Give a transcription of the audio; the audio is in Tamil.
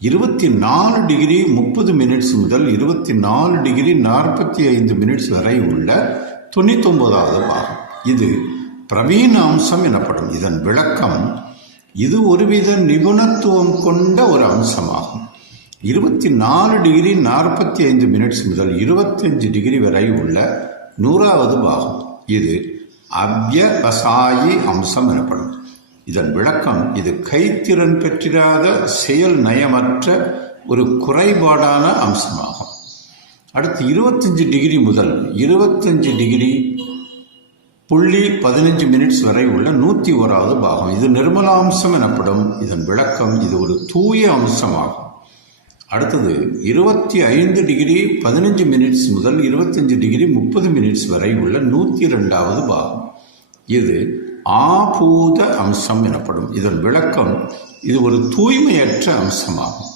இருபத்தி நாலு டிகிரி முப்பது மினிட்ஸ் முதல் இருபத்தி நாலு டிகிரி நாற்பத்தி ஐந்து மினிட்ஸ் வரை உள்ள தொண்ணூத்தொன்பதாவது பாகம். இது பிரவீன அம்சம் எனப்படும். இதன் விளக்கம் இது ஒருவித நிபுணத்துவம் கொண்ட ஒரு அம்சமாகும். இருபத்தி நாலு டிகிரி நாற்பத்தி ஐந்து மினிட்ஸ் முதல் இருபத்தஞ்சு டிகிரி வரை உள்ள நூறாவது பாகம். இது அவ்யவசாயி அம்சம் எனப்படும். இதன் விளக்கம் இது கைத்திறன் பெற்றிராத செயல் நயமற்ற ஒரு குறைபாடான அம்சமாகும். அடுத்து இருபத்தஞ்சு டிகிரி முதல் இருபத்தஞ்சு டிகிரி புள்ளி பதினஞ்சு மினிட்ஸ் வரை உள்ள நூற்றி ஓராவது பாகம். இது நிர்மலாம்சம் எனப்படும். இதன் விளக்கம் இது ஒரு தூய அம்சமாகும். அடுத்தது இருபத்தி ஐந்து டிகிரி பதினஞ்சு மினிட்ஸ் முதல் இருபத்தஞ்சு டிகிரி முப்பது மினிட்ஸ் வரை உள்ள நூற்றி ரெண்டாவது பாகம். இது ஆபூத அம்சம் எனப்படும். இதன் விளக்கம் இது ஒரு தூய்மையற்ற அம்சமாகும்.